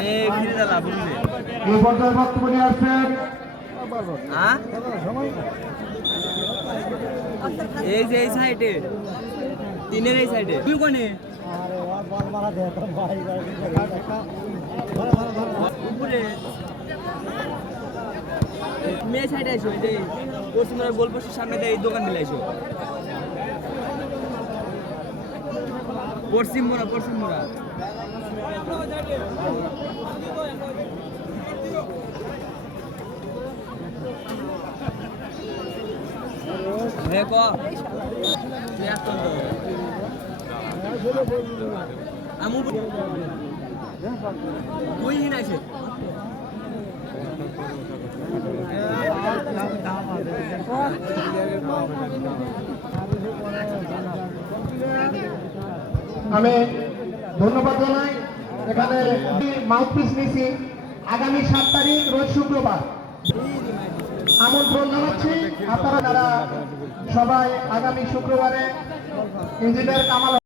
এই পর্যায়ে বক্তব্য নিয়ে আসছেন। এই যে এই সাইডে তিনের এই সাইডে। তুই কোনে উপরে। এই সাইডে আইসো এই যে পশ্চিমের গোলপোস্টের সামনে এই দোকান দিলে আইসো। পশ্চিম মোড়া পশ্চিম মোড়া আমি ধন্যবাদ জানাই। এখানে মাউথপিস নিছি আগামী সাত তারিখ রোজ শুক্রবার। আমন্ত্রণ জানাচ্ছি। আপনারা যারা সবাই আগামী শুক্রবারে ইঞ্জিনিয়ার কামাল